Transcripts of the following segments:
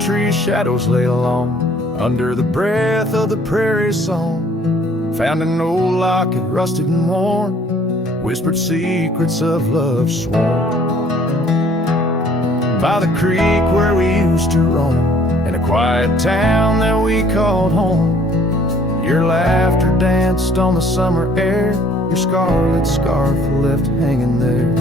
tree's shadows lay along, under the breath of the prairie song. Found an old locket, rusted and worn, whispered secrets of love sworn. By the creek where we used to roam, in a quiet town that we called home, your laughter danced on the summer air, your scarlet scarf left hanging there.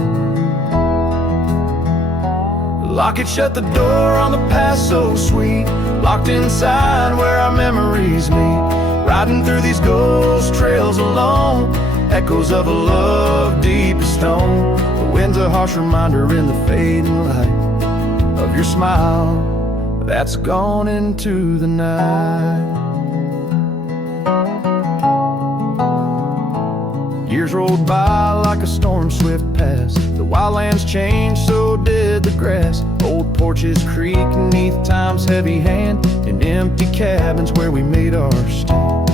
Locket shut the door on the past so sweet, locked inside where our memories meet. Riding through these ghost trails alone, echoes of a love deep as stone. The wind's a harsh reminder in the fading light of your smile that's gone into the night. Years rolled by like a storm swift past. The wildlands changed, so did the grass. Old porches creak neath time's heavy hand, in empty cabins where we made our stand.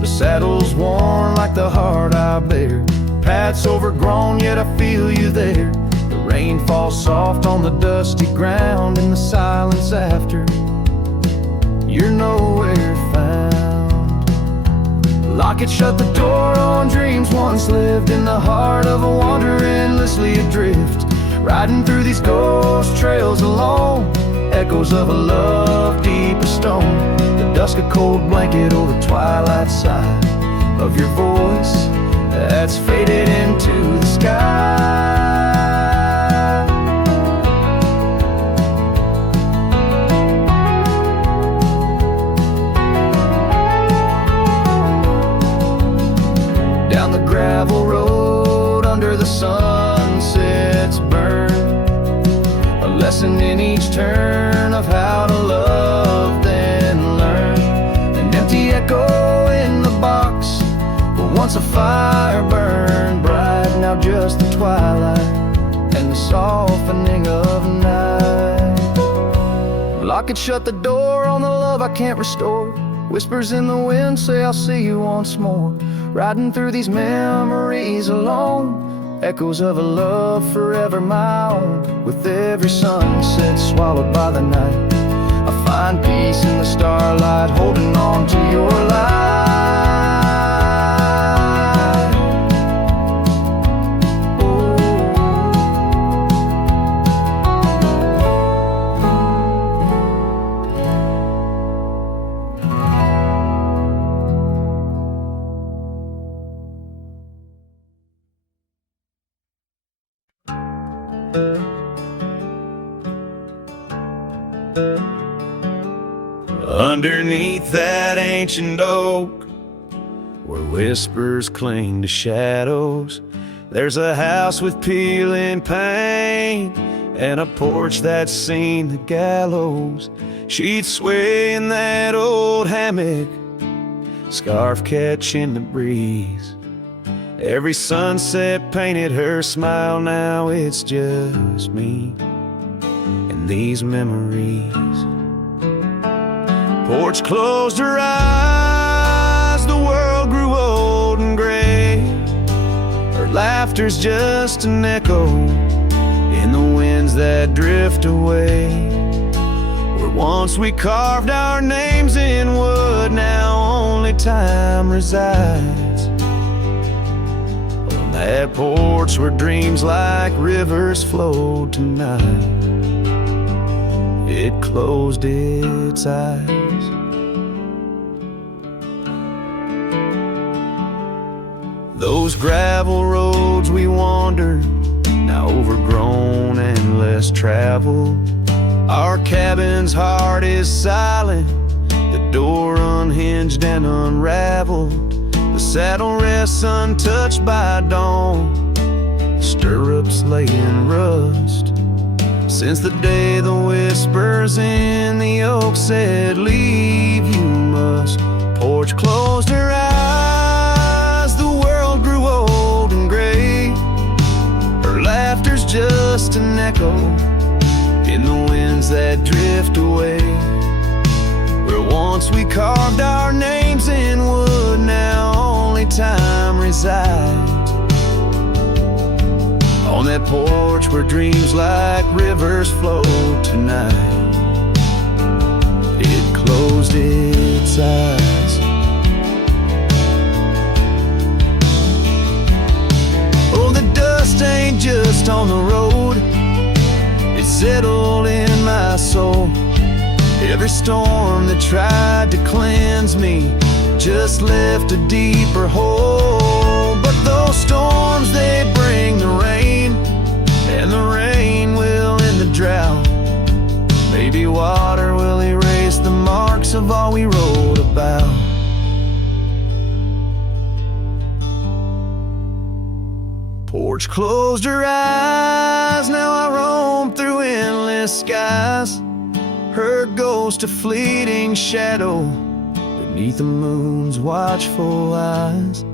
The saddle's worn like the heart I bear, paths overgrown yet I feel you there. The rain falls soft on the dusty ground, in the silence after you're nowhere found. Locket shut the door on dreams once lived, in the heart of a wanderer endlessly adrift. Riding through these ghost trails alone, echoes of a love deep as stone. The dusk a cold blanket or the twilight side of your voice that's faded into the sky. Down the gravel road under the sunset's burn, a lesson in each turn of how to love then learn. An empty echo in the box, but once a fire burned bright, now just the twilight and the softening of night. Locket shut the door on the love I can't restore, whispers in the wind say I'll see you once more. Riding through these memories alone, echoes of a love forever my own. With every sunset swallowed by the night, I find peace in the starlight, holding on to your light. Underneath that ancient oak, where whispers cling to shadows, there's a house with peeling paint and a porch that's seen the gallows. She'd sway in that old hammock, scarf catching the breeze. Every sunset painted her smile, now it's just me and these memories. Porch closed her eyes, the world grew old and gray. Her laughter's just an echo in the winds that drift away. Where once we carved our names in wood, now only time resides. On that porch where dreams like rivers flowed tonight, it closed its eyes. Those gravel roads we wandered, now overgrown and less traveled. Our cabin's heart is silent, the door unhinged and unraveled. The saddle rests untouched by dawn, the stirrups lay in rust. Since the day the whispers in the oak said, leave you must. Porch closed her eyes, the world grew old and gray. Her laughter's just an echo in the winds that drift away. Where once we carved our names in wood, now only time resides. On that porch where dreams like rivers flow tonight, its eyes. Oh, the dust ain't just on the road, it's settled in my soul. Every storm that tried to cleanse me just left a deeper hole. But those storms, they bring the rain, and the rain will end the drought. Maybe water will erase the marks of all we wrote about. Porch closed her eyes, now I roam through endless skies. Her ghost a fleeting shadow beneath the moon's watchful eyes.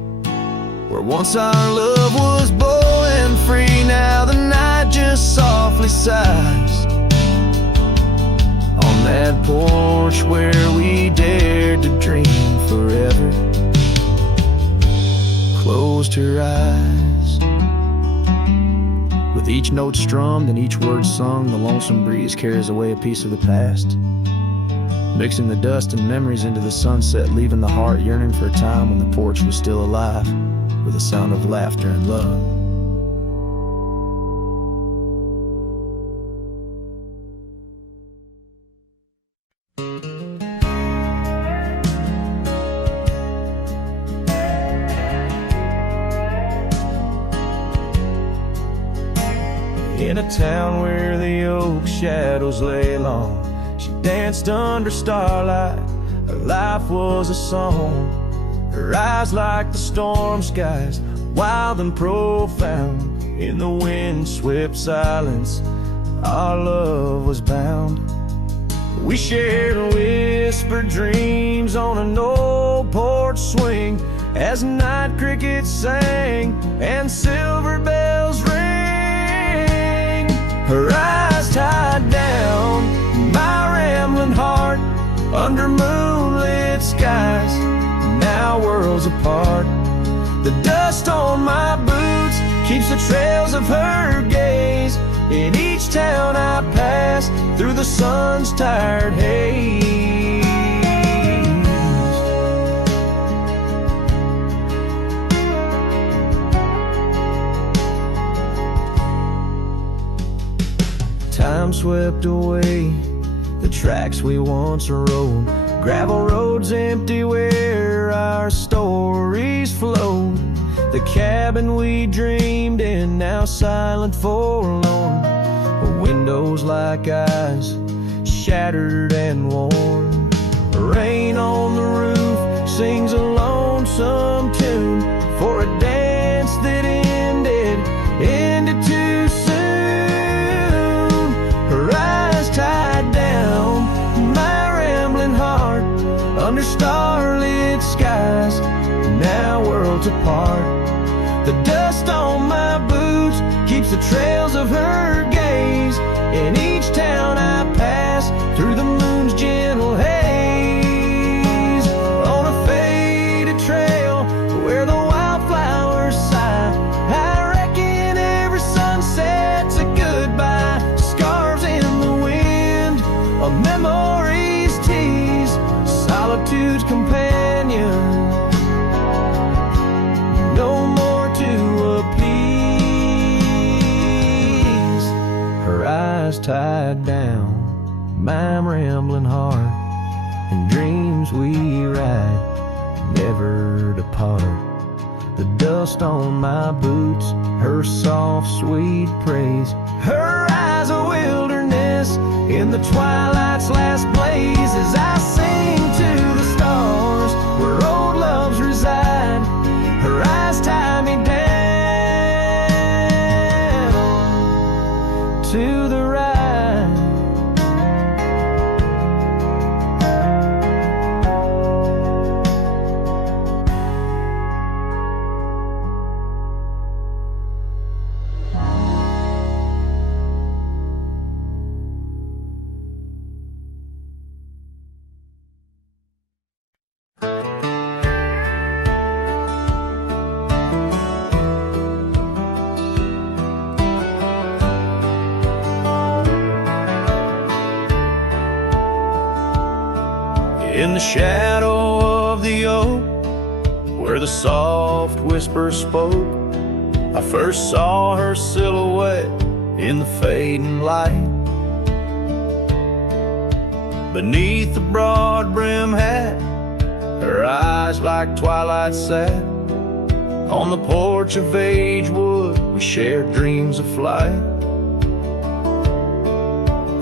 Where once our love was bold and free, now the night just softly sighs. On that porch where we dared to dream forever, closed her eyes. With each note strummed and each word sung, the lonesome breeze carries away a piece of the past, mixing the dust and memories into the sunset, leaving the heart yearning for a time when the porch was still alive, with a sound of laughter and love. In a town where the oak shadows lay long, she danced under starlight. Her life was a song. Her eyes like the storm skies, wild and profound. In the wind-swept silence, our love was bound. We shared whispered dreams on an old porch swing, as night crickets sang and silver bells rang. Her eyes tied down my rambling heart under moonlit skies, now worlds apart. The dust on my boots keeps the trails of her gaze in each town I pass through the sun's tired haze. Time swept away the tracks we once rode, gravel roads empty where our stories flowed. The cabin we dreamed in, now silent, forlorn. Windows like eyes, shattered and worn. Rain on the roof sings a lonesome tune for a dance that ended too soon. Her eyes tied down my rambling heart under starlit skies, now worlds apart. The dust on my boots keeps the trails of her gaze in each town I pass through the moon's gentle haze. On a faded trail where the wildflowers sigh, I reckon every sunset's a goodbye. Scars in the wind, a memory's tease, solitude's companion. No more to appease. Her eyes tied down my rambling heart, and dreams we ride never depart. The dust on my boots, her soft sweet praise, her eyes a wilderness in the twilight's last blaze. As I sing to the stars where old loves reside, her eyes tie me down to the In the shadow of the oak, where the soft whisper spoke, I first saw her silhouette in the fading light. Beneath the broad brim hat, her eyes like twilight sat. On the porch of Agewood, we shared dreams of flight.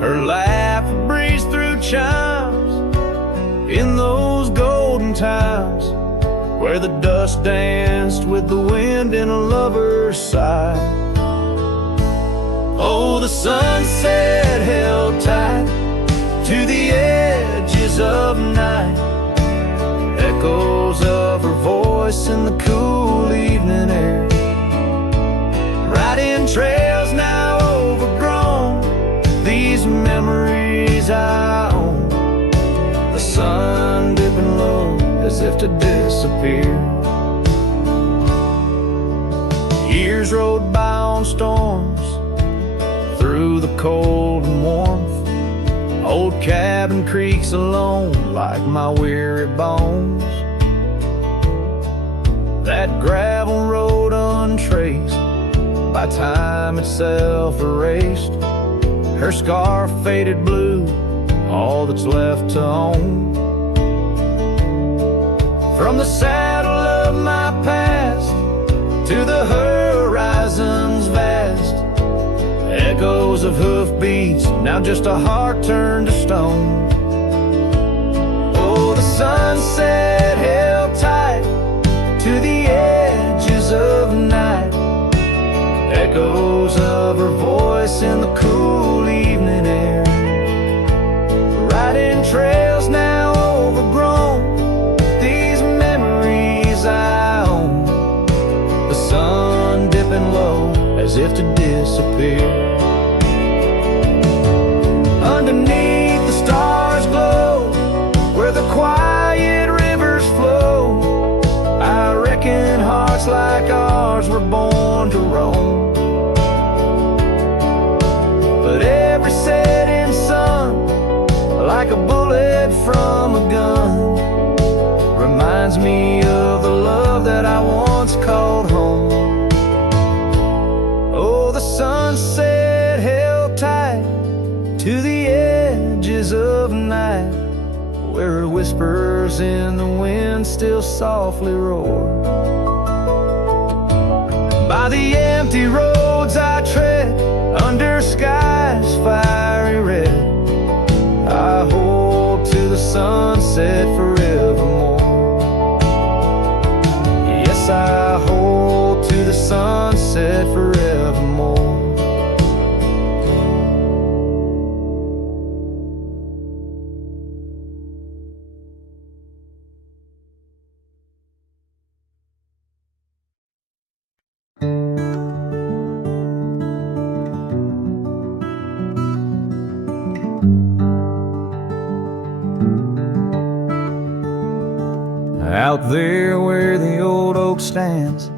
Her laugh breezed through chimes in those golden times, where the dust danced with the wind in a lover's sigh. Oh, the sunset held tight to the edges of night, echoes of her voice in the cool evening air. Riding trails now overgrown, these memories I own. The sun dipping low as if to disappear. Years rode by on storms, through the cold and warmth. Old cabin creaks alone like my weary bones. That gravel road untraced, by time itself erased. Her scarf faded blue, all that's left to own. From the saddle of my past to the horizon's vast, echoes of hoofbeats, now just a heart turned to stone. Oh, the sunset held tight to the edges of night, echoes of her voice in the cool evening air. Riding trails now overgrown, these memories I own. The sun dipping low as if to disappear. Underneath the stars glow, where the quiet rivers flow, I reckon hearts like ours were born to roam. But every setting sun, like a bullet from a gun, reminds me of the love that I once called home. Oh, the sunset held tight to the edges of night, where her whispers in the wind still softly roar. By the empty roads I tread, under skies fiery red, I hold to the sunset forevermore. Yes, I hold to the sunset forevermore. Out there where the old oak stands,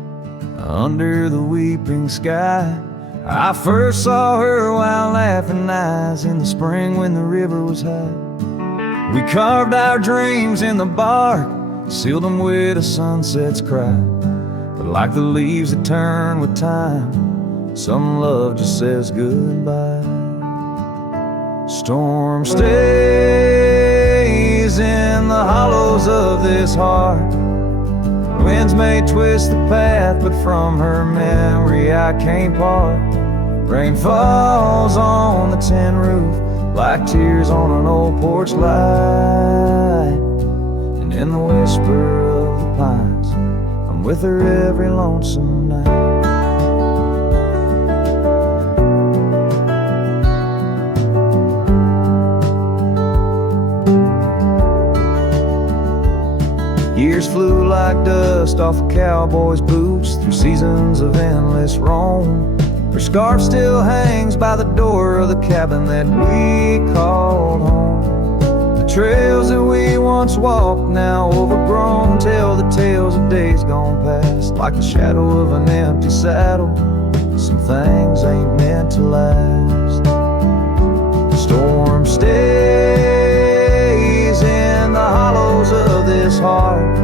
under the weeping sky, I first saw her while laughing eyes in the spring when the river was high. We carved our dreams in the bark, sealed them with a sunset's cry. But like the leaves that turn with time, some love just says goodbye. Storm stays in the hollows of this heart. Winds may twist the path, but from her memory I can't part. Rain falls on the tin roof like tears on an old porch light. And in the whisper of the pines, I'm with her every lonesome night. Years flew like dust off a cowboy's boots through seasons of endless roam. Her scarf still hangs by the door of the cabin that we called home. The trails that we once walked, now overgrown, tell the tales of days gone past. Like the shadow of an empty saddle, some things ain't meant to last. The storm stays in the heart.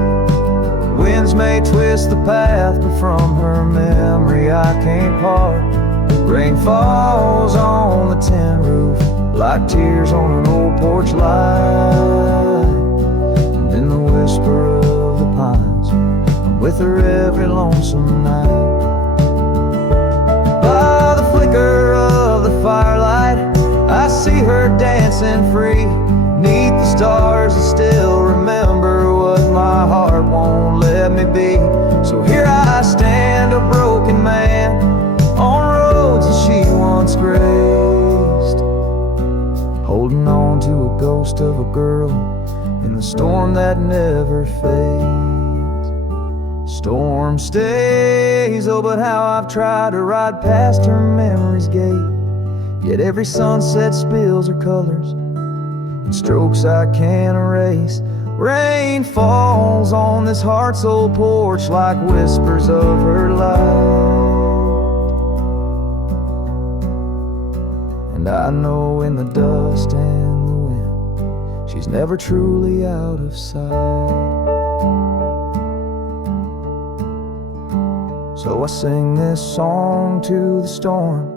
Winds may twist the path, but from her memory I can't part. Rain falls on the tin roof like tears on an old porch light. And in the whisper of the pines, I'm with her every lonesome night. By the flicker of the firelight, I see her dancing free. Neath the stars I still remember what my heart won't let me be. So here I stand, a broken man, on roads that she once graced, holding on to a ghost of a girl in the storm that never fades. Storm stays, oh but how I've tried to ride past her memory's gate. Yet every sunset spills her colors in strokes I can't erase. Rain falls on this heart-soul porch like whispers of her life. And I know in the dust and the wind, she's never truly out of sight. So I sing this song to the storm,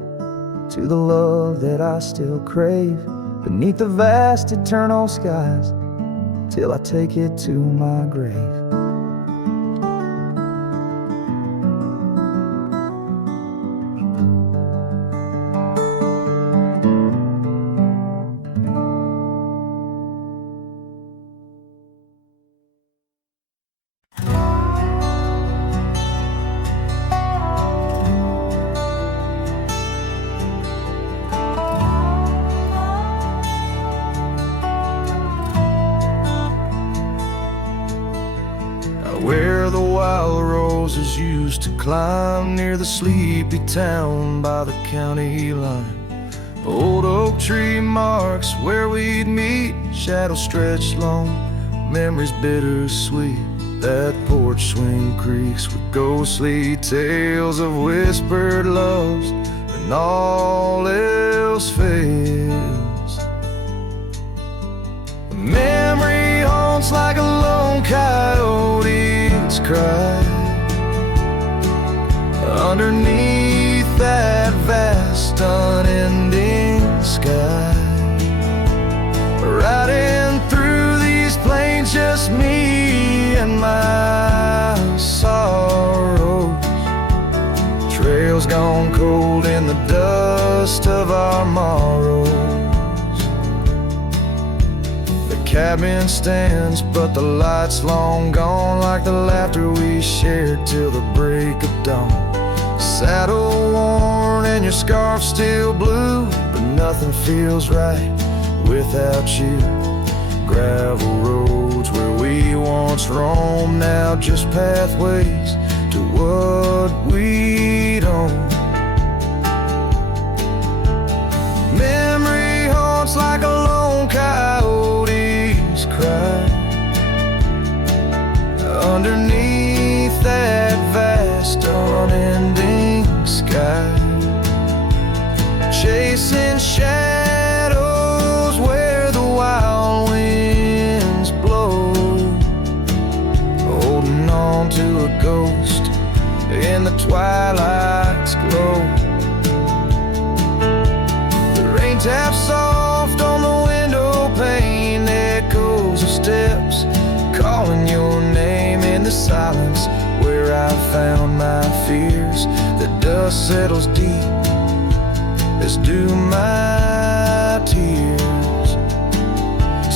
to the love that I still crave, beneath the vast eternal skies, till I take it to my grave. Where the wild roses used to climb, near the sleepy town by the county line. Old oak tree marks where we'd meet, shadows stretched long, memories bittersweet. That porch swing creaks with ghostly tales of whispered loves when all else fails. Memory haunts like a lone coyote's cry underneath that vast unending sky. Riding through these plains, just me and my sorrows. Trails gone cold in the dust of our morrows. Cabin stands, but the light's long gone, like the laughter we shared till the break of dawn. Saddle worn and your scarf still blue, but nothing feels right without you. Gravel roads where we once roamed, now just pathways to what we own. Memory haunts like a lone coyote's cry underneath that vast unending sky, chasing shadows where the wild winds blow, holding on to a ghost in the twilight's glow. The rain taps soft on the window pane, echoes of steps calling your name in the silence where I found my fears. The dust settles deep, as do my tears.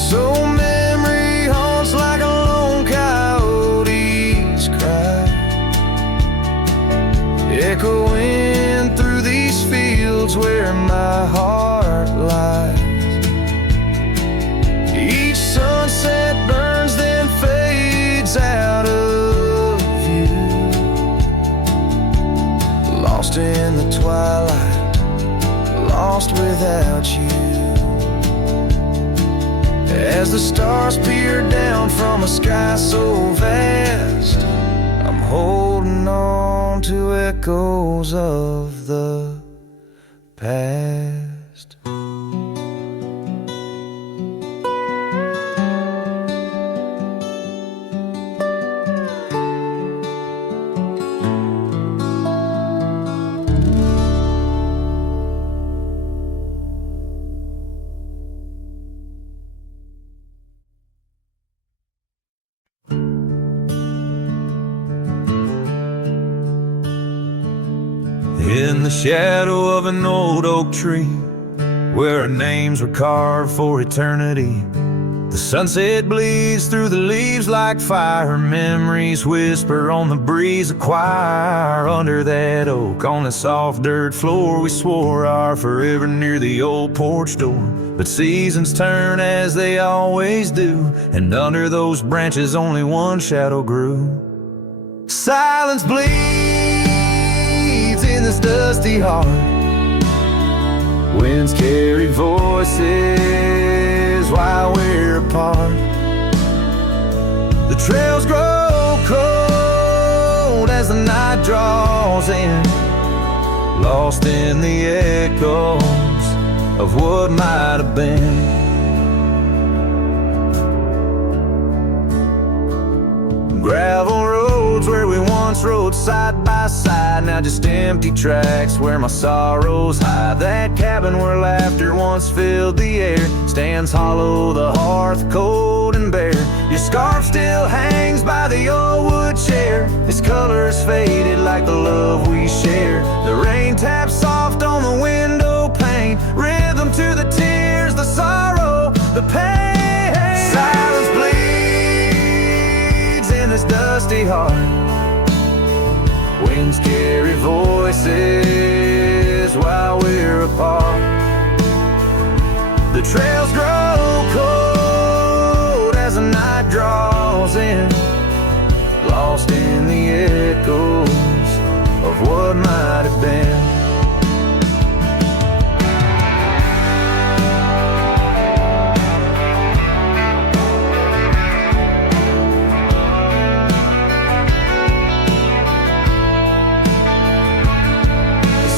So memory haunts like a lone coyote's cry, echoing through these fields where my heart lies. Each sunset burns, then fades out of view, lost in the twilight, lost without you. As the stars peer down from a sky so vast, I'm holding on to echoes of the past. in the shadow of an old oak tree, where our names were carved for eternity. The sunset bleeds through the leaves like fire. Memories whisper on the breeze, a choir. Under that oak, on the soft dirt floor, we swore our forever near the old porch door. But seasons turn as they always do, and under those branches only one shadow grew. Silence bleeds in this dusty heart. Winds carry voices while we're apart. The trails grow cold as the night draws in, lost in the echoes of what might have been. Gravel roads where we once rode side by side, now just empty tracks where my sorrows hide. That cabin where laughter once filled the air stands hollow, the hearth cold and bare. Your scarf still hangs by the old wood chair, its colors faded like the love we share. The rain taps soft on the window pane, rhythm to the tears, the sorrow, the pain. Silence bleeds in this dusty heart. Winds carry voices while we're apart. The trails grow cold as the night draws in, lost in the echoes of what might have been.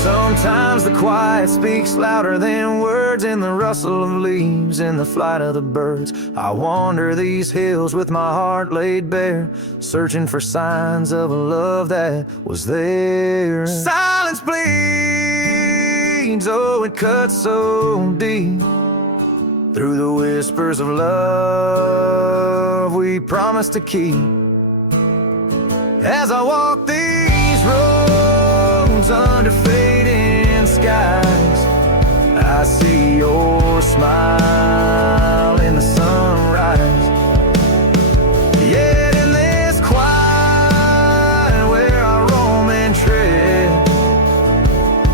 Sometimes the quiet speaks louder than words, in the rustle of leaves, in the flight of the birds. I wander these hills with my heart laid bare, searching for signs of a love that was there. Silence bleeds, oh it cuts so deep, through the whispers of love we promised to keep. As I walk these roads under fading skies, I see your smile in the sunrise. Yet in this quiet where I roam and tread,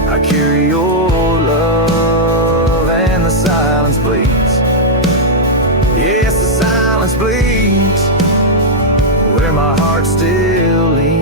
I carry your love, and the silence bleeds. Yes, the silence bleeds where my heart still leans.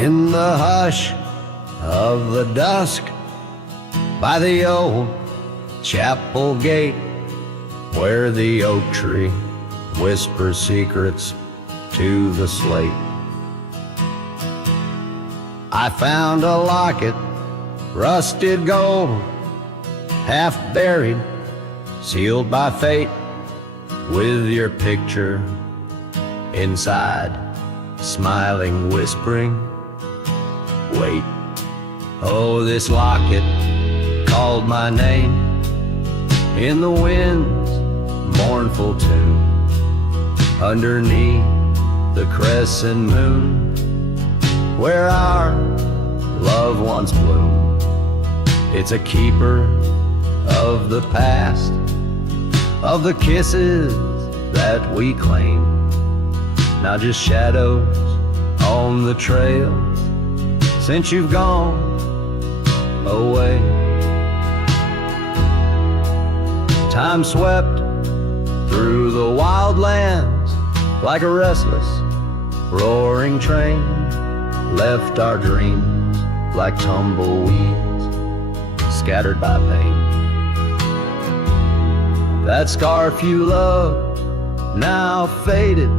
In the hush of the dusk, by the old chapel gate, where the oak tree whispers secrets to the slate, I found a locket, rusted gold, half buried, sealed by fate, with your picture inside, smiling, whispering, wait. Oh, this locket called my name in the wind's mournful tune, underneath the crescent moon, where our love once bloomed. It's a keeper of the past, of the kisses that we claim, now just shadows on the trails since you've gone away. Time swept through the wild lands like a restless, roaring train, left our dreams like tumbleweeds, scattered by pain. That scarf you loved, now faded,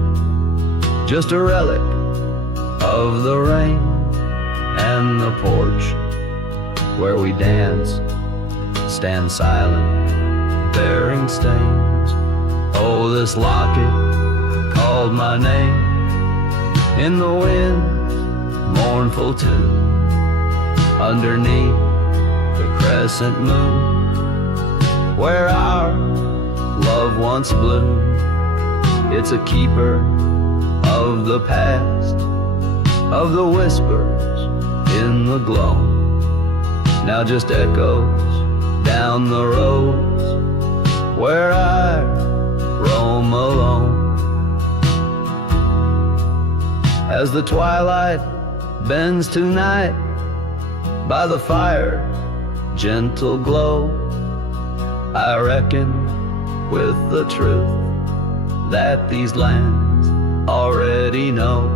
just a relic of the rain, and the porch where we danced stand silent, bearing stains. Oh, this locket called my name in the wind, mournful too, underneath the crescent moon, where our love once bloomed. It's a keeper of the past, of the whispers in the gloam, now just echoes down the roads where I roam alone. As the twilight bends to night, by the fire's gentle glow, I reckon with the truth that these lands already know.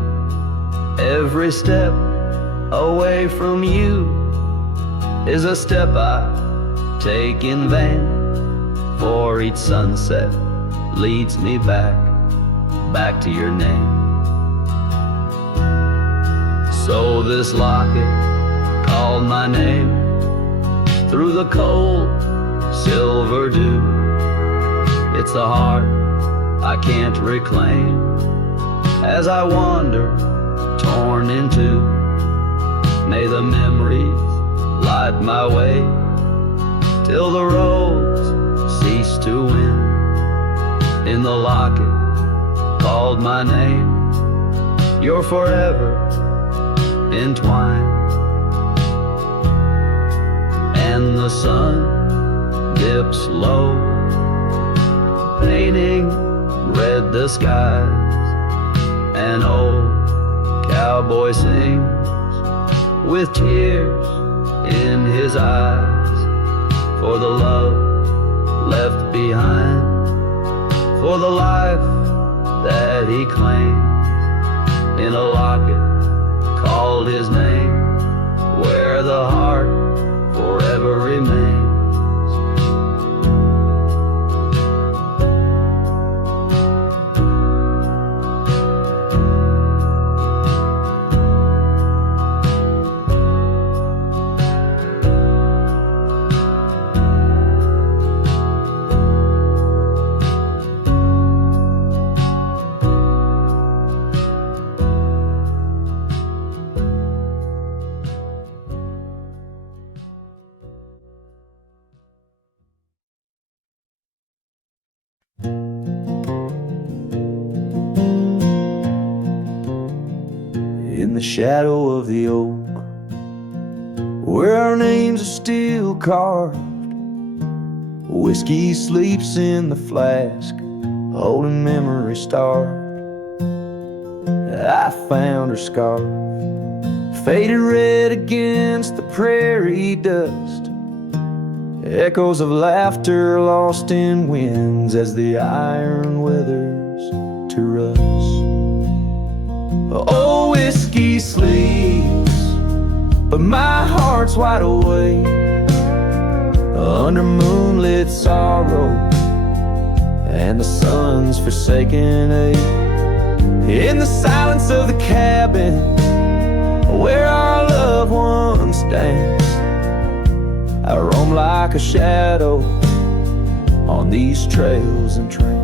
Every step away from you is a step I take in vain, for each sunset leads me back to your name. So this locket called my name through the cold silver dew. It's the heart I can't reclaim as I wander torn in two. May the memories light my way till the roads cease to win. In the locket called my name, you're forever entwined. And the sun dips low, painting red the skies. An old cowboy sings with tears in his eyes, for the love left behind, for the life that he claims. In a locket called his name, where the heart forever remains. In the shadow of the oak, where our names are still carved, whiskey sleeps in the flask, holding memory starved. I found her scarf, faded red against the prairie dust, echoes of laughter lost in winds as the iron weathers to rust. Oh, whiskey sleeps, but my heart's wide awake under moonlit sorrow and the sun's forsaken ache. In the silence of the cabin where our loved ones danced, I roam like a shadow on these trails entranced.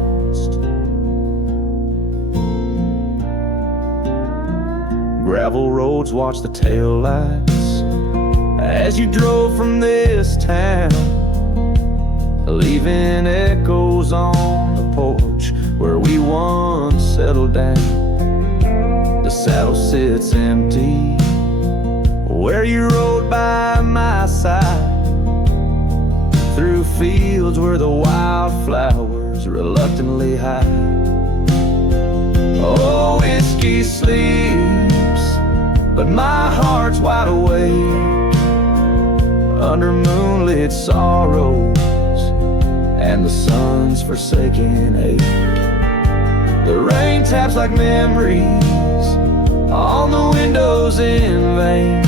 Gravel roads watch the taillights as you drove from this town, leaving echoes on the porch where we once settled down. The saddle sits empty where you rode by my side, through fields where the wildflowers reluctantly hide. Oh, whiskey sleeps, but my heart's wide awake under moonlit sorrows and the sun's forsaken ache. The rain taps like memories on the windows in vain,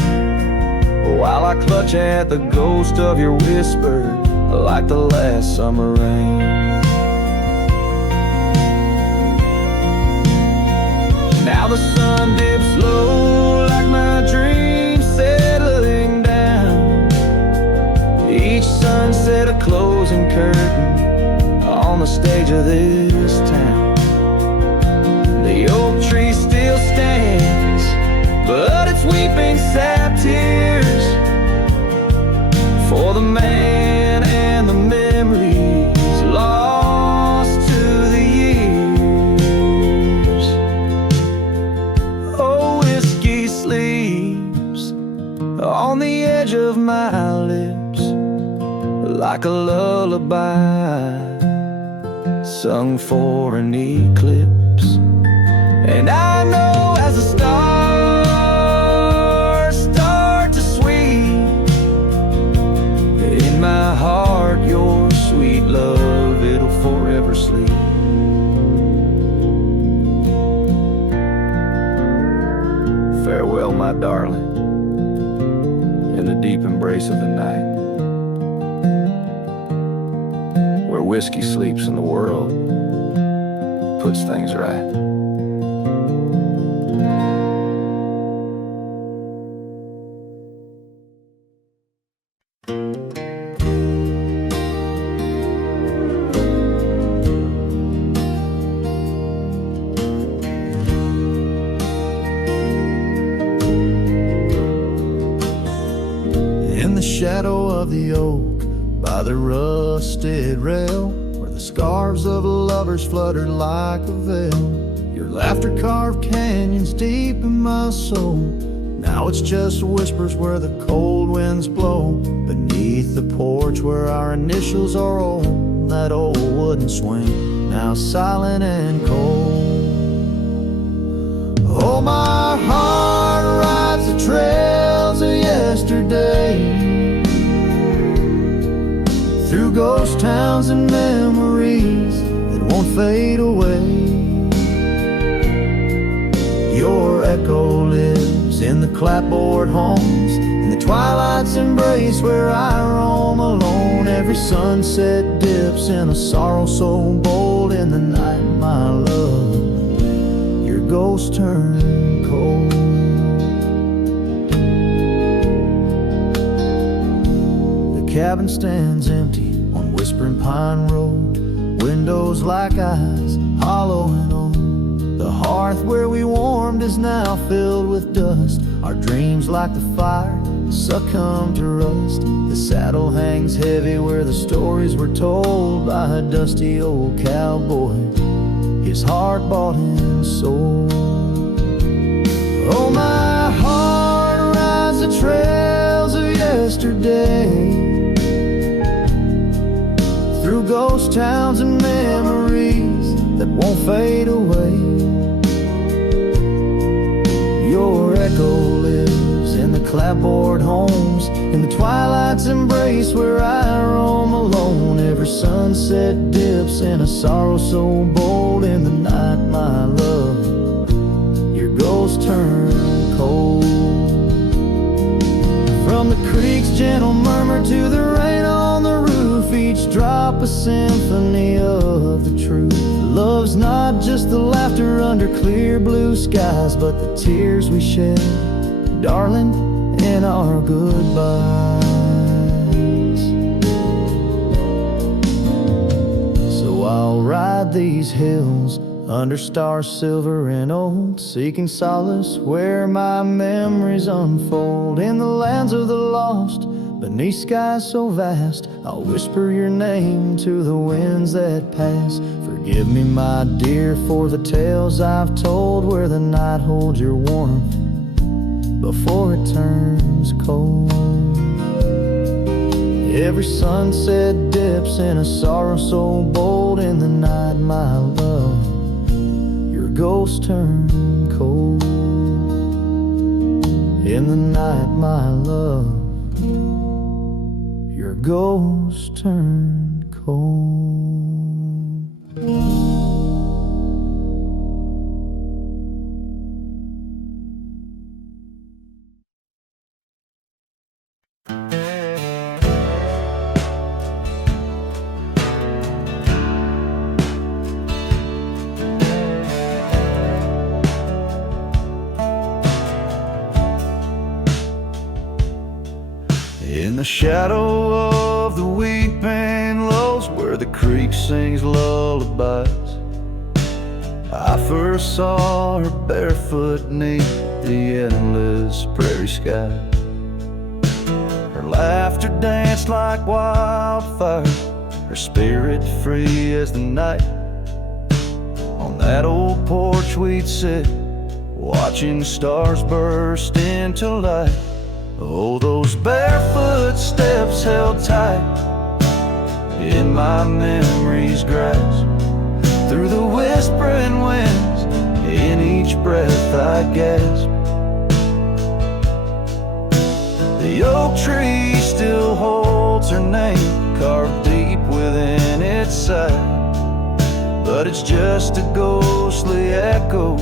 while I clutch at the ghost of your whisper like the last summer rain. Now the sun dips low like my dreams settling down, each sunset a closing curtain on the stage of this town. The oak tree still stands, but its lullaby sung for an eclipse. And I know as the stars start to sweep, in my heart your sweet love, it'll forever sleep. Farewell, my darling, in the deep embrace of the night, where whiskey sleeps and the world puts things right. In the shadow of the oak, by the rusted rail, where the scarves of lovers fluttered like a veil, your laughter carved canyons deep in my soul. Now it's just whispers where the cold winds blow, beneath the porch where our initials are old. That old wooden swing, now silent and cold. Oh, my heart rides the trails of yesterday, through ghost towns and memories that won't fade away. Your echo lives in the clapboard homes, in the twilight's embrace where I roam alone. Every sunset dips in a sorrow so bold. In the night, my love, your ghost turned cold. The cabin stands empty on Whispering Pine Road, windows like eyes, hollow and old. The hearth where we warmed is now filled with dust. Our dreams like the fire succumb to rust. The saddle hangs heavy where the stories were told by a dusty old cowboy, his heart bought and sold. Oh, my heart rides the trails of yesterday, through ghost towns and memories that won't fade away. Your echo lives in the clapboard homes, in the twilight's embrace where I roam alone. Every sunset dips in a sorrow so bold. In the night, my love, your ghost turned cold. From the creek's gentle murmur to the rain on the roof, each drop a symphony of the truth. Love's not just the laughter under clear blue skies, but the tears we shed, darling, in our goodbyes. So I'll ride these hills under stars silver and old, seeking solace where my memories unfold. In the lands of the lost, beneath skies so vast, I'll whisper your name to the winds that pass. Forgive me, my dear, for the tales I've told, where the night holds your warmth before it turns cold. Every sunset dips in a sorrow so bold. In the night, my love, your ghost turned cold. In the night, my love, your ghost turned cold. In the shadow of the weeping lows, where the creek sings lullabies, I first saw her barefoot neath the endless prairie sky. Her laughter danced like wildfire, her spirit free as the night. On that old porch we'd sit, watching stars burst into light. Oh, those barefoot steps held tight in my memory's grasp. Through the whispering winds, in each breath I gasp. The oak tree still holds her name, carved deep within its side, but it's just a ghostly echo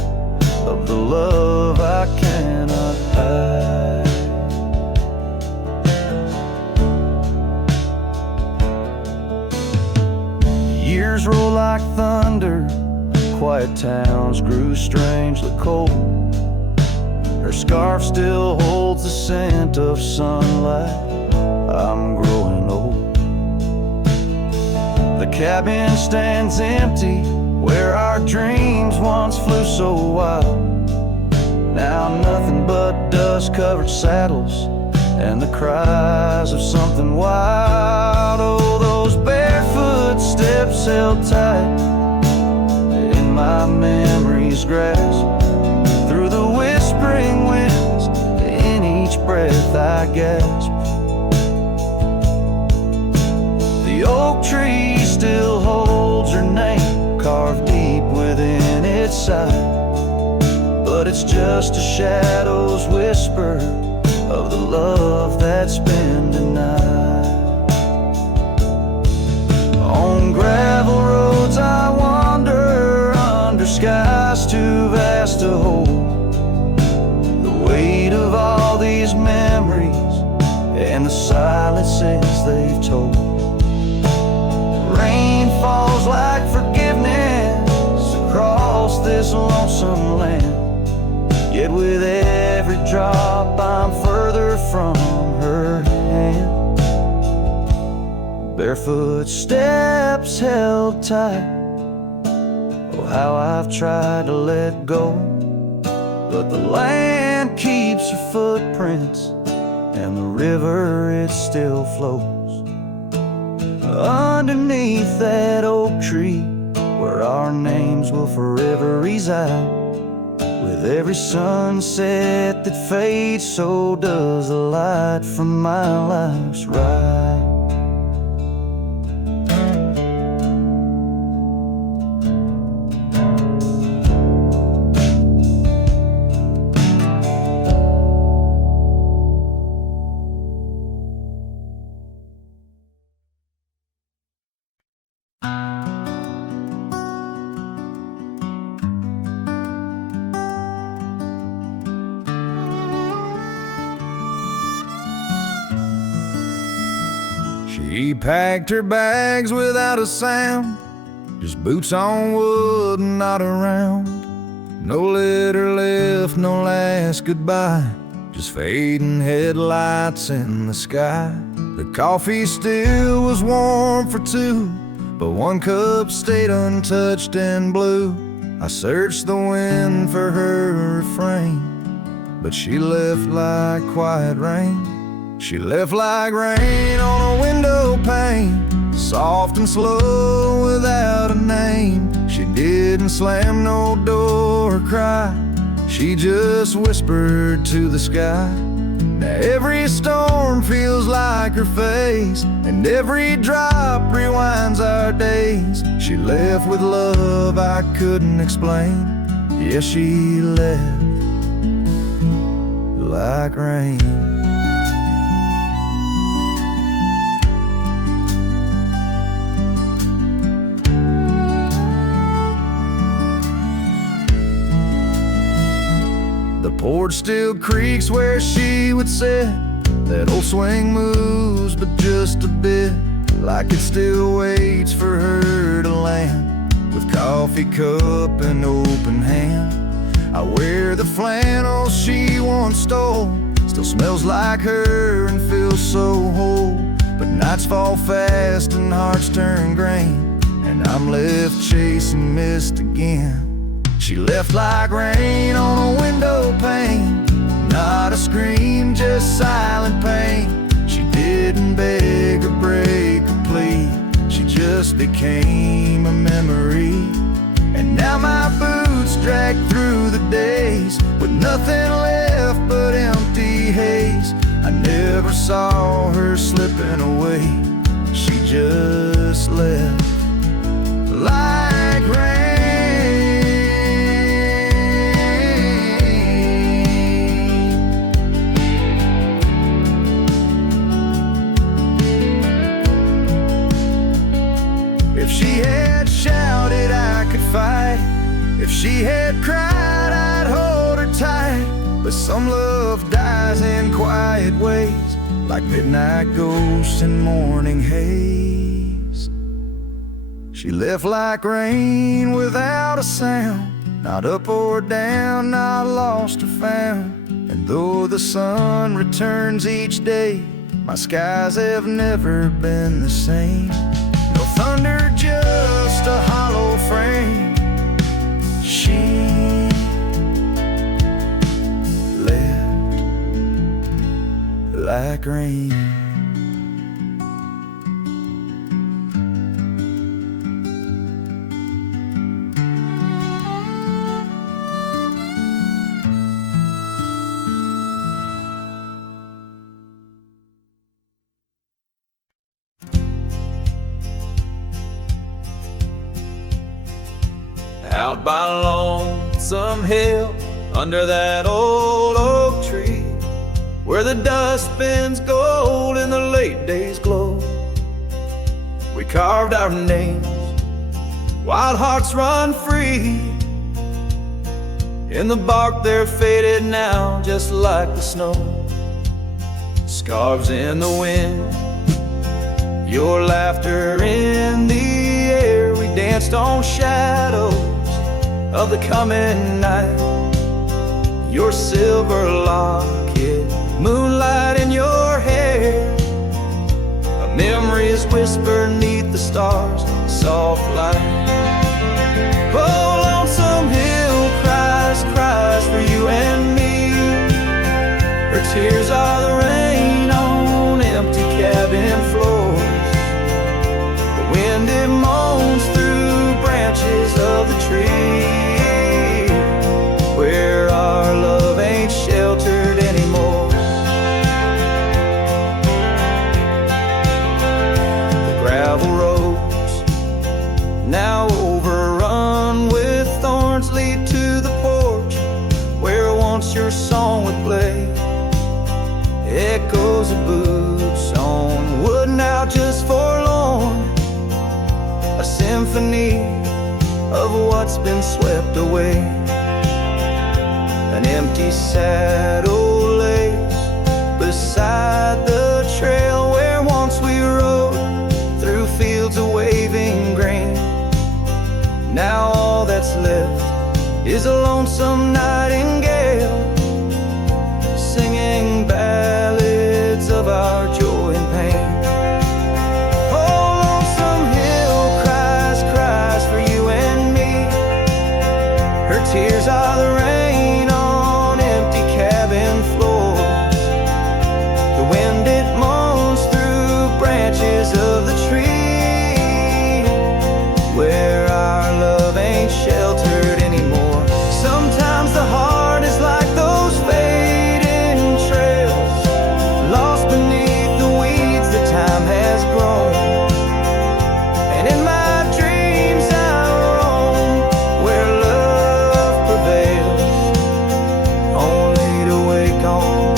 of the love I cannot hide. Years roll like thunder, quiet towns grew strangely cold. Her scarf still holds the scent of sunlight. I'm growing old. The cabin stands empty, where our dreams once flew so wild. Now nothing but dust-covered saddles and the cries of something wild. Oh, those barefoot steps held tight in my memory's grasp. Through the whispering winds, in each breath I gasp. The oak tree still holds her name, carved deep within its side, but it's just a shadow's whisper of the love that's been denied. On gravel roads I wander, under skies too vast to hold. The weight of all these memories and the silences they've told. Rain falls like forgiveness across this lonesome land, yet with every drop I'm further from her hand. Barefoot steps held tight, oh how I've tried to let go, but the land keeps her footprints and the river it still flows. Underneath that oak tree, where our names will forever reside. With every sunset that fades, so does the light from my life's ride. She packed her bags without a sound, just boots on wood and not around. No letter left, no last goodbye, just fading headlights in the sky. The coffee still was warm for two, but one cup stayed untouched and blue. I searched the wind for her refrain, but she left like quiet rain. She left like rain on a window pane, soft and slow without a name. She didn't slam no door or cry, she just whispered to the sky. Now every storm feels like her face, and every drop rewinds our days. She left with love I couldn't explain. Yes, she left like rain. The porch still creaks where she would sit. That old swing moves, but just a bit, like it still waits for her to land. With coffee cup and open hand, I wear the flannel she once stole. Still smells like her and feels so whole. But nights fall fast and hearts turn grain, and I'm left chasing mist again. She left like rain on a window pane, not a scream, just silent pain. She didn't beg or break or plead, she just became a memory. And now my boots drag through the days, with nothing left but empty haze. I never saw her slipping away, she just left like rain. If she had shouted, I could fight. If she had cried, I'd hold her tight. But some love dies in quiet ways, like midnight ghosts in morning haze. She left like rain without a sound, not up or down, not lost or found. And though the sun returns each day, my skies have never been the same. No thunder, just a hollow frame. She left like rain. Out by Lonesome Hill, under that old oak tree, where the dust bends gold and the late days glow, we carved our names, wild hearts run free. In the bark they're faded now, just like the snow. Scarves in the wind, your laughter in the air. We danced on shadows of the coming night. Your silver locket, moonlight in your hair. A memory's whisper neath the stars, soft light. Oh, Lonesome Hill cries, cries for you and me. Her tears are the rain on empty cabin floors. The wind, it moans through branches of the tree, where our love ain't sheltered anymore. The gravel roads, now overrun with thorns, lead to the porch, where once your song would play. Echoes of boots on wood, now just forlorn. A symphony of what's been swept away. An empty saddle lays beside the trail, where once we rode through fields of waving grain. Now all that's left is a lonesome nightingale, singing ballads of our joy and pain. Oh, Lonesome Hill cries, cries for you and me. Her tears are the rain on empty cabin floors. The wind, it moans through branches of the tree, where our love ain't sheltered anymore. Sometimes the heart is like those fading trails, lost beneath the weeds that time has grown. And in my dreams I roam where love prevails, only to wake on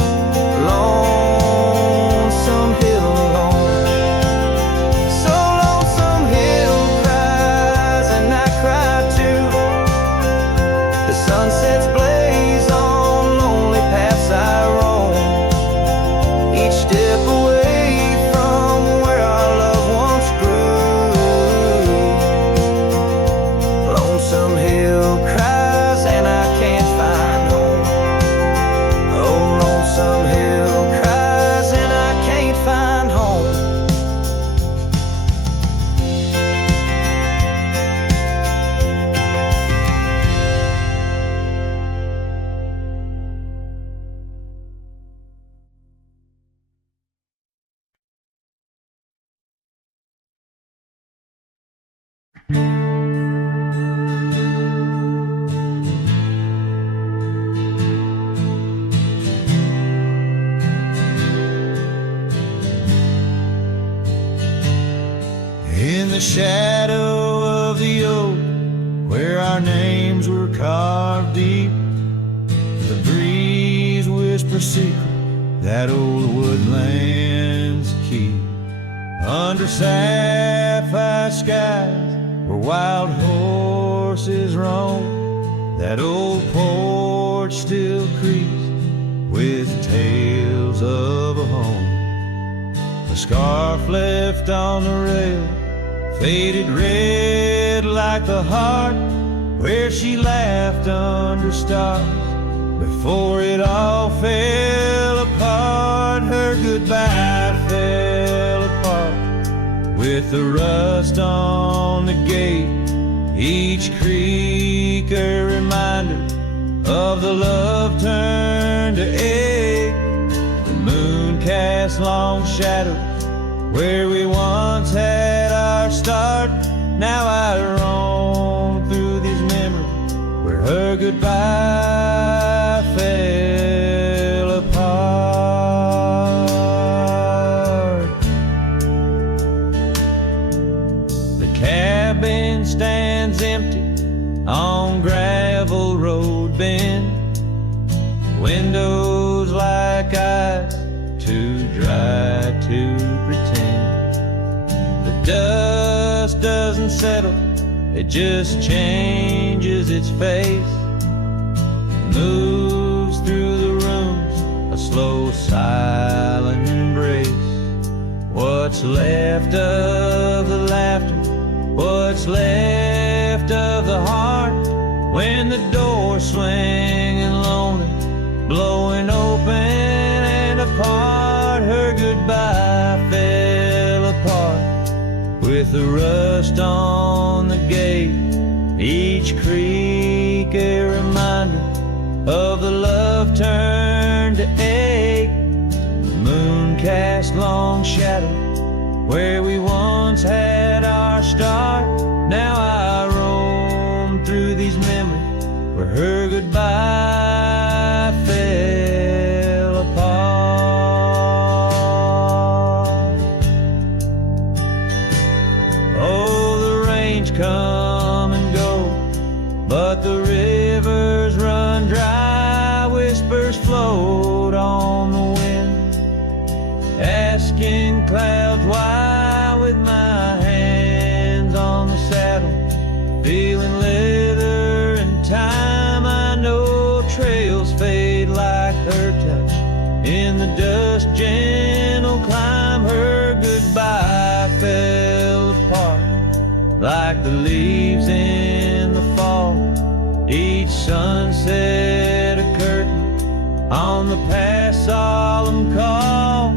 Lonesome Hill alone. So Lonesome Hill cries and I cry too. The sunsets blaze on lonely paths I roam, each step away from where our love once grew. Lonesome Hill cries and I can't find home. Oh, Lonesome Hill cries and I can't find home. where our names were carved deep. The breeze whispers secret that old woodlands keep. Under sapphire skies where wild horses roam, that old porch still creaks with tales of a home. A scarf left on the rail, faded red like the heart where she laughed under stars before it all fell apart. Her goodbye fell apart with the rust on the gate, each creak a reminder of the love turned to ache. The moon cast long shadows where we once had our start. Now I roam through these memories where her goodbye fell apart. The cabin stands empty on gravel road bend, windows like eyes too dry to pretend. The dust doesn't settle, it just changes its face, moves through the rooms, a slow silent embrace. What's left of the laughter, what's left of the heart, when the door's swinging lonely, blowing open and apart. Her goodbye fell apart with the rust on the gate, each creak a reminder of the love turned to ache. The moon cast long shadows where we once had our start. Now I roam through these memories where her goodbye fell apart. Oh, the rains come and go, but the rivers run dry. Whispers float on the wind, asking clouds why. With my hands on the saddle, feeling leather and time, I know trails fade like her touch in the dust. Gentle climb, her goodbye fell apart like the leaves in the fall. Each sunset a curtain on the past solemn call.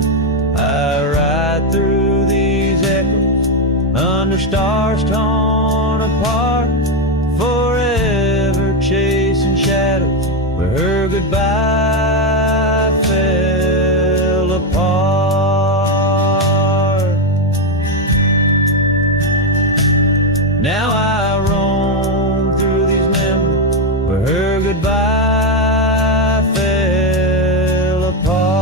I ride through these echoes under stars torn apart, forever chasing shadows where her goodbye fell apart. Now I roam through these memories where her goodbye fell apart.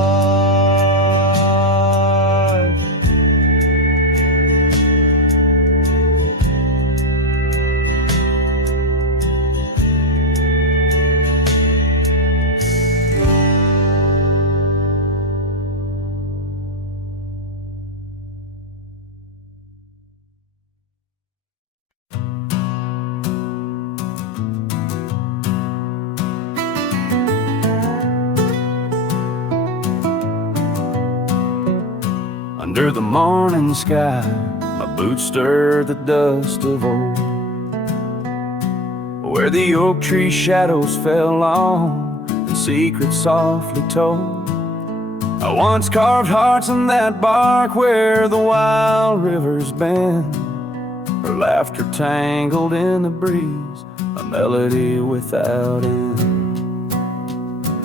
Under the morning sky, my boots stir the dust of old, where the oak tree shadows fell long and secrets softly told. I once carved hearts in that bark where the wild rivers bend, her laughter tangled in the breeze, a melody without end.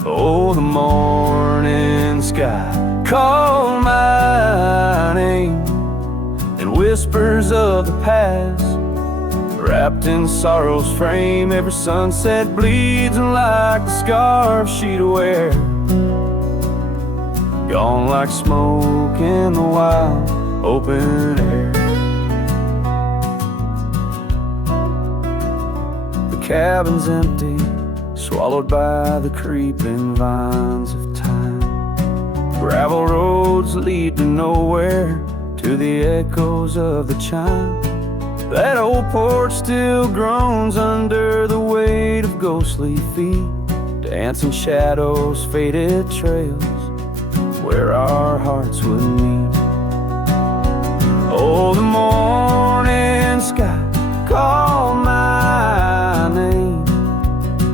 Oh, the morning sky called my name, and whispers of the past, wrapped in sorrow's frame. Every sunset bleeds like the scarf she'd wear, gone like smoke in the wild open air. cabin's empty, swallowed by the creeping vines of time. Gravel roads lead to nowhere, to the echoes of the chime. That old porch still groans under the weight of ghostly feet, dancing shadows, faded trails where our hearts would meet. Oh, the morning sky called my name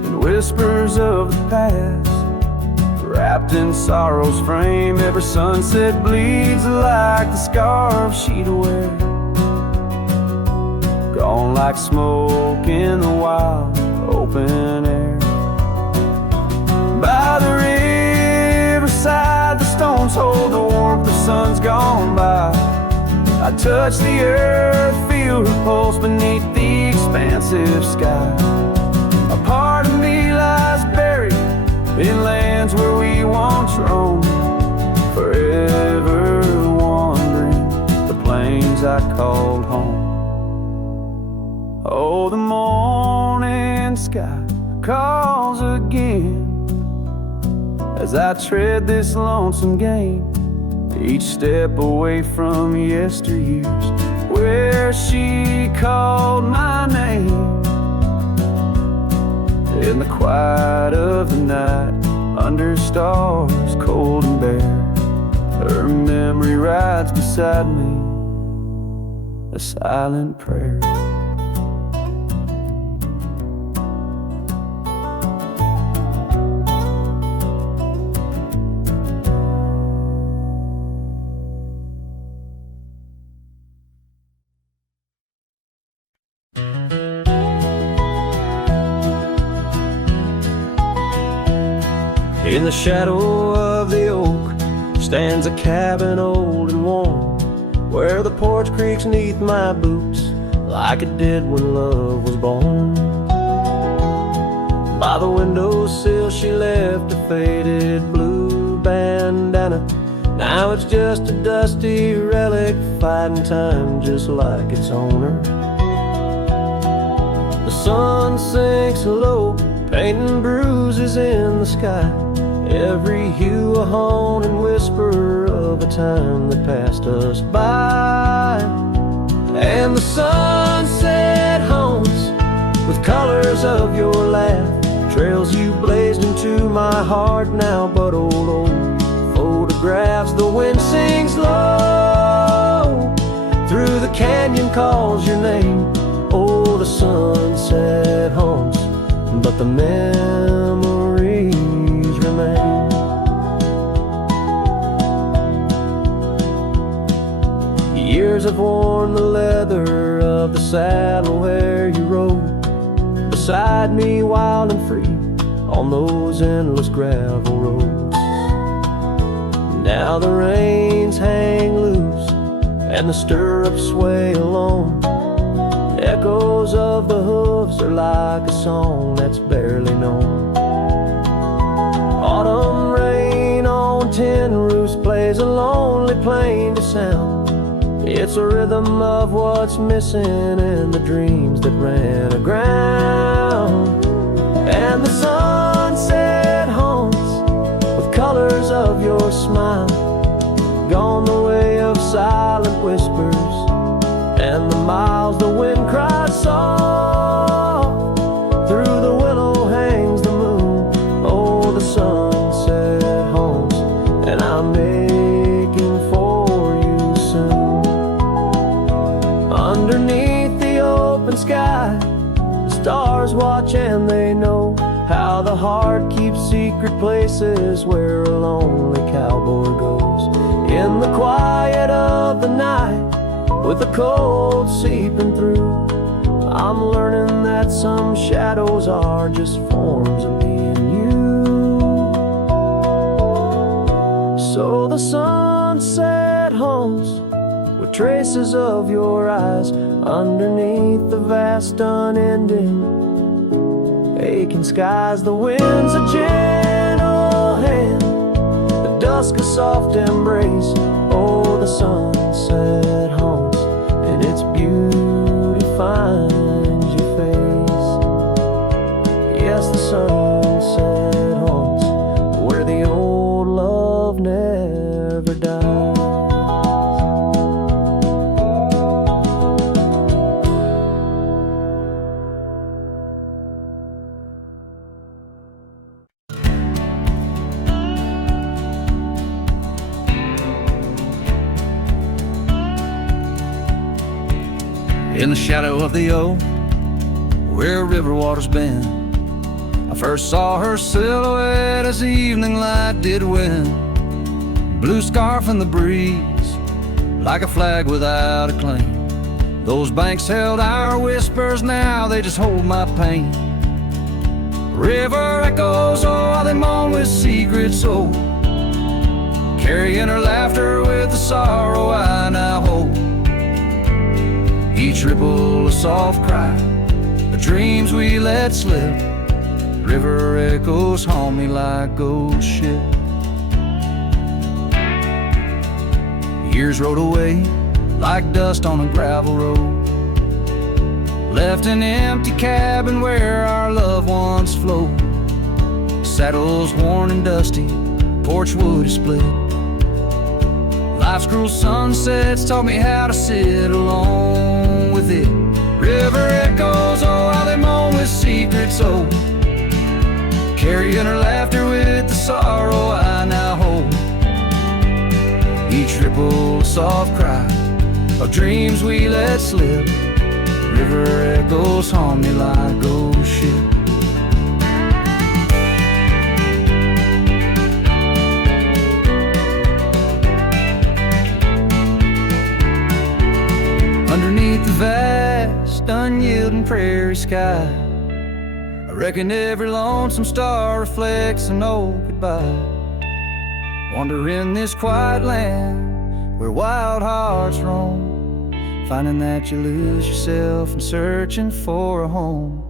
in whispers of the past, wrapped in sorrow's frame. Every sunset bleeds like the scarf she'd wear, gone like smoke in the wild open air. By the riverside, the stones hold the warmth, the sun's gone by. I touch the earth, feel her pulse beneath the expansive sky. A part of me lies buried in lands where we once roamed, forever wandering the plains I called home. Oh, the morning sky calls again as I tread this lonesome game, each step away from yesteryears where she called my name. In the quiet of the night, under stars cold and bare, her memory rides beside me, a silent prayer. In the shadow of the oak stands a cabin old and warm, where the porch creaks neath my boots like it did when love was born. By the windowsill she left a faded blue bandana. Now it's just a dusty relic fighting time just like its owner. The sun sinks low, painting bruises in the sky, every hue a haunting whisper of a time that passed us by. And the sunset haunts with colors of your laugh, trails you blazed into my heart now but old photographs. The wind sings low through the canyon, calls your name. Oh, the sunset haunts, but the memories remain. Years have worn the leather of the saddle where you rode beside me, wild and free, on those endless gravel roads. Now the reins hang loose and the stirrups sway along. Echoes of the hooves are like a song that's barely known. Autumn rain on tin roofs plays a lonely plain to sound. It's a rhythm of what's missing in the dreams that ran aground. And the sunset haunts with colors of your smile, gone the way of silent whispers and the miles the wind cries soft. Through the willow hangs the moon. Oh, the sunset haunts, and I'm aching for you soon. Underneath the open sky, the stars watch and they know how the heart keeps secret places where a lonely cowboy goes. In the quiet of the night, with the cold seeping through, I'm learning that some shadows are just forms of me and you. So the sunset haunts with traces of your eyes underneath the vast unending aching skies. The wind's a gentle hand, the dusk a soft embrace. Oh, the sunset haunts, and its beauty finds your face. the shadow of the oak, where river water's been, I first saw her silhouette as the evening light did win. Blue scarf in the breeze, like a flag without a claim. Those banks held our whispers, now they just hold my pain. River echoes, oh, how they moan with secrets old, carrying her laughter with the sorrow I now hold. Each ripple a soft cry, the dreams we let slip. River echoes haunt me like ghost ship. Years rode away like dust on a gravel road, left an empty cabin where our loved ones float. Saddles worn and dusty, porch wood is split. Life's cruel sunsets taught me how to sit alone with it. River echoes, oh, how they moan with secrets old, carrying her laughter with the sorrow I now hold. Each ripple a soft cry of dreams we let slip. River echoes haunt me like ghost ship. Underneath the vast, unyielding prairie sky, I reckon every lonesome star reflects an old goodbye. Wander in this quiet land where wild hearts roam, finding that you lose yourself and searching for a home.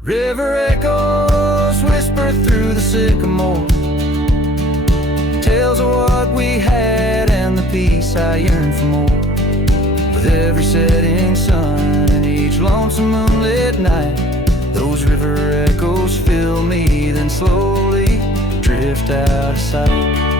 River echoes whisper through the sycamore, tales of what we had and the peace I yearn for more. With every setting sun and each lonesome moonlit night, those river echoes fill me, then slowly drift out of sight.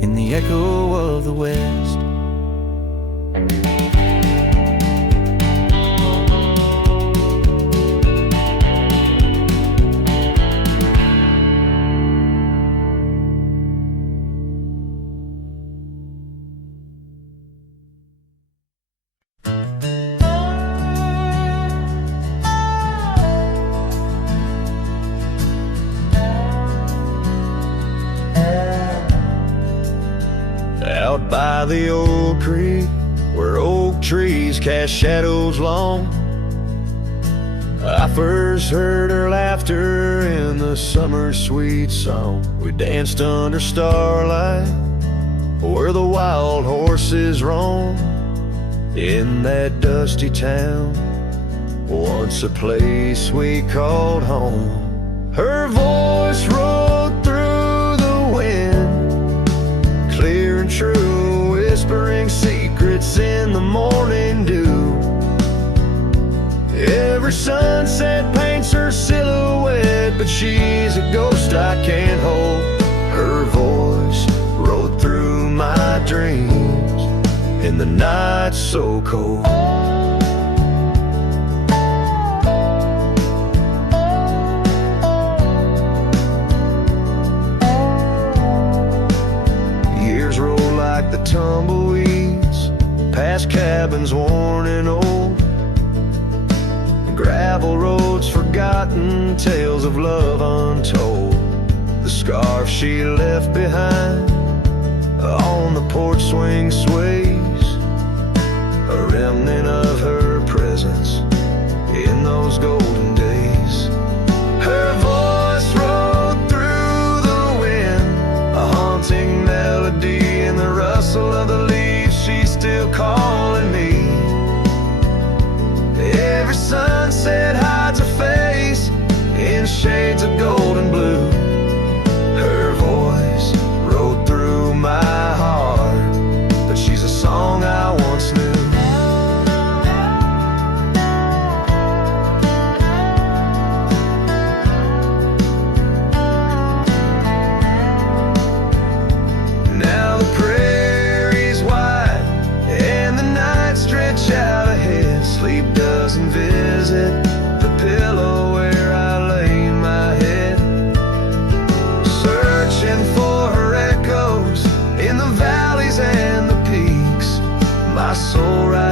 In the echo of the West. Out by the old creek, where oak trees cast shadows long, I first heard her laughter in the summer's sweet song. We danced under starlight where the wild horses roam, in that dusty town, once a place we called home. Her voice rolled through the wind, clear and true, whispering secrets in the morning dew. Every sunset paints her silhouette, but she's a ghost I can't hold. Her voice rode through my dreams in the night so cold. Years roll like the tumbleweeds, past cabins worn and old, gravel roads forgotten, tales of love untold. The scarf she left behind on the porch swing sways, a remnant of her presence in those golden days. Her voice rode through the wind, a haunting melody in the rustle of the leaves. She's still calling me. Every sunset hides a face in shades of gold and blue. Her voice rode through my heart, but she's a song I once knew.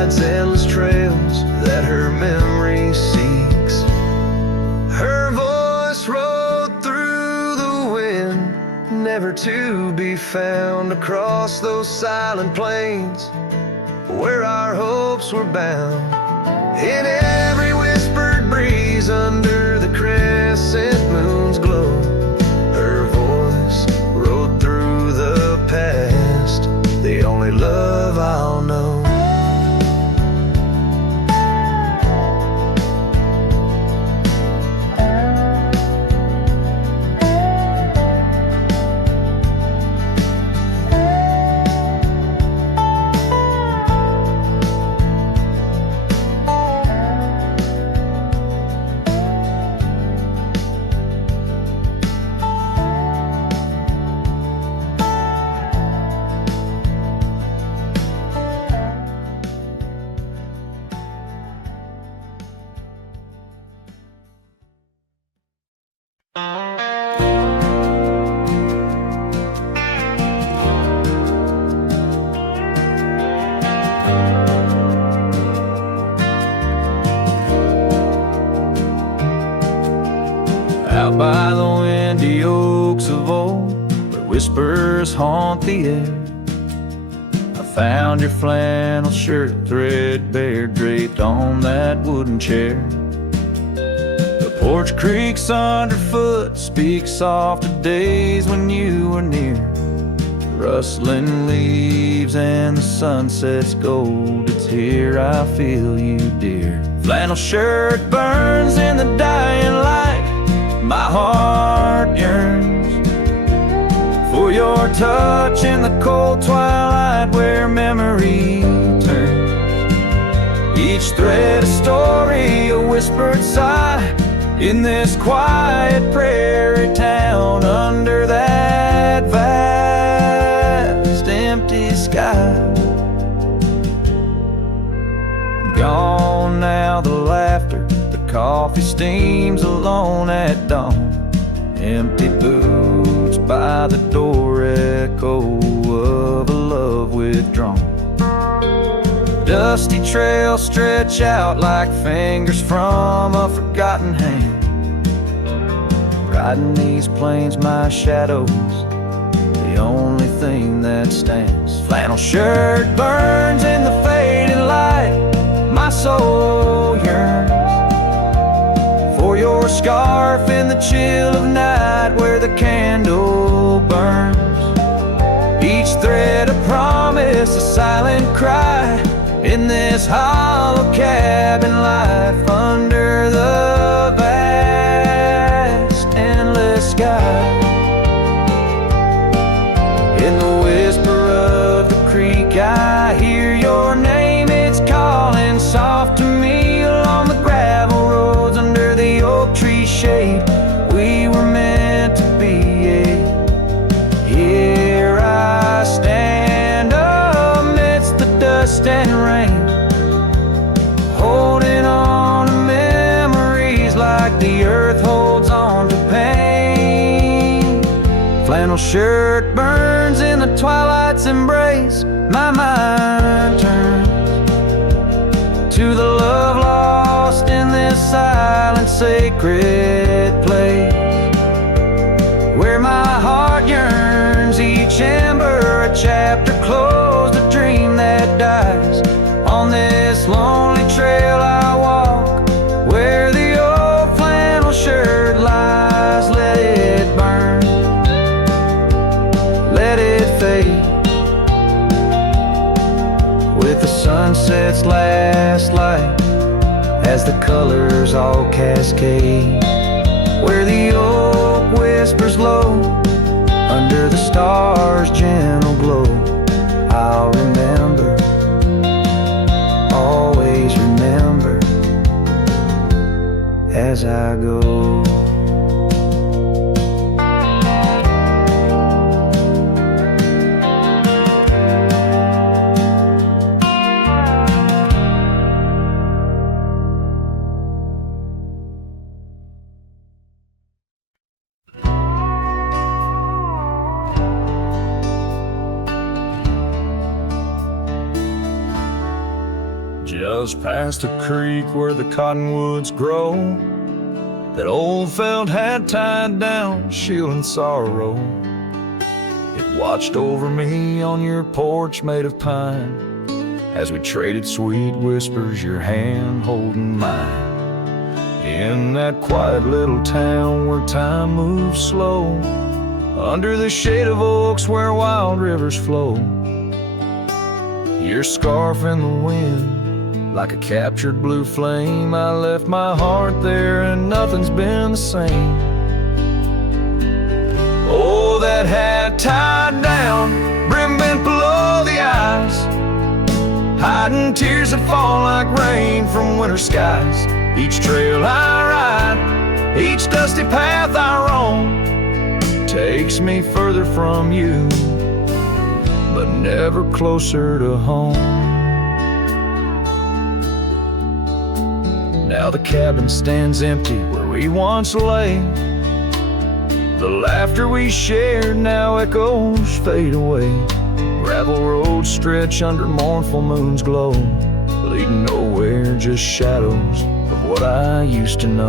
guides endless trails that her memory seeks. Her voice rode through the wind, never to be found across those silent plains where our hopes were bound. In every whispered breeze under the crescent moon's glow, her voice rode through the past, the only love I'll know. Out by the windy oaks of old, where whispers haunt the air, I found your flannel shirt threadbare draped on that wooden chair. The porch creaks underfoot, speaks soft of days when you were near. The rustling leaves and the sunset's gold, it's here I feel you, dear. Flannel shirt burns in the dying light, my heart yearns for your touch in the cold twilight where memory turns. Each thread a story, a whispered sigh, in this quiet prairie town under that vast empty sky. Gone now the laughter, coffee steams alone at dawn. Empty boots by the door, echo of a love withdrawn. Dusty trails stretch out like fingers from a forgotten hand. Riding these plains, my shadow's the only thing that stands. Flannel shirt burns in the fading light, my soul yearns for your scarf in the chill of night where the candle burns. Each thread a promise, a silent cry, in this hollow cabin life under the vast endless sky. In the whisper of the creek I hear your name, it's calling soft to me along the gravel roads under the oak tree shade. We were meant to be. Here I stand amidst the dust and rain, holding on to memories like the earth holds on to pain. Flannel shirt burns in the twilight's embrace, my mind turns to the love lost in this silent sacred place, where my heart yearns, each ember a chapter closed, a dream that dies. On this lonely trail I walk, where the old flannel shirt lies. Let it burn, let it fade, with the sunset's last light as the colors all cascade, where the oak whispers low under the stars' gentle glow. I'll remember, always remember, as I go. us past a creek where the cottonwoods grow, that old felt had tied down, shielding sorrow. It watched over me on your porch made of pine, as we traded sweet whispers, your hand holding mine. In that quiet little town where time moves slow, under the shade of oaks where wild rivers flow, your scarf in the wind, like a captured blue flame. I left my heart there and nothing's been the same. Oh, that hat tied down, brim bent below the eyes, hiding tears that fall like rain from winter skies. Each trail I ride, each dusty path I roam, takes me further from you, but never closer to home. Now the cabin stands empty where we once lay. The laughter we shared now echoes fade away. Gravel roads stretch under mournful moon's glow, leading nowhere, just shadows of what I used to know.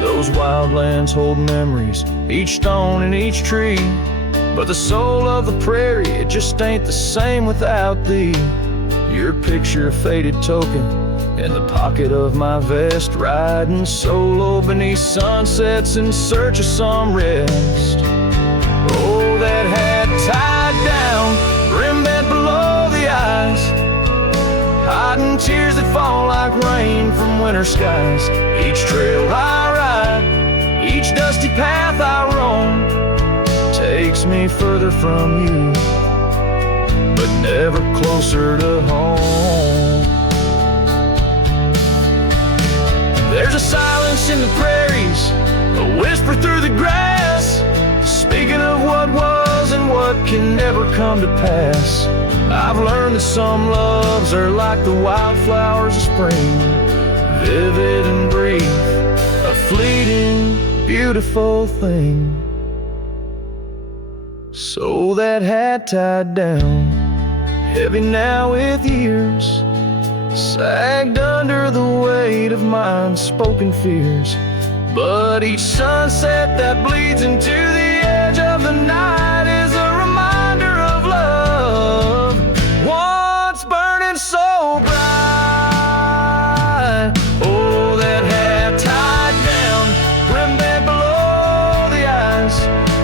Those wildlands hold memories, each stone and each tree, but the soul of the prairie, it just ain't the same without thee. Your picture, a faded token, in the pocket of my vest, riding solo beneath sunsets in search of some rest. Oh, that hat tied down, brim bent below the eyes, hiding tears that fall like rain from winter skies. Each trail I ride, each dusty path I roam, takes me further from you, but never closer to home. There's a silence in the prairies, a whisper through the grass, speaking of what was and what can never come to pass. I've learned that some loves are like the wildflowers of spring, vivid and brief, a fleeting, beautiful thing. So that hat tied down, heavy now with years, sagged under the weight of my unspoken fears. But each sunset that bleeds into the edge of the night is a reminder of love, once burning so bright. Oh, that hat tied down, brim bent below the eyes,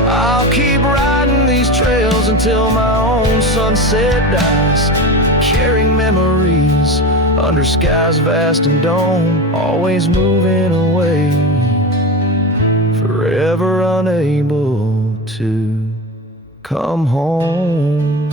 I'll keep riding these trails until my own sunset dies, carrying memories under skies vast and dome, always moving away, forever unable to come home.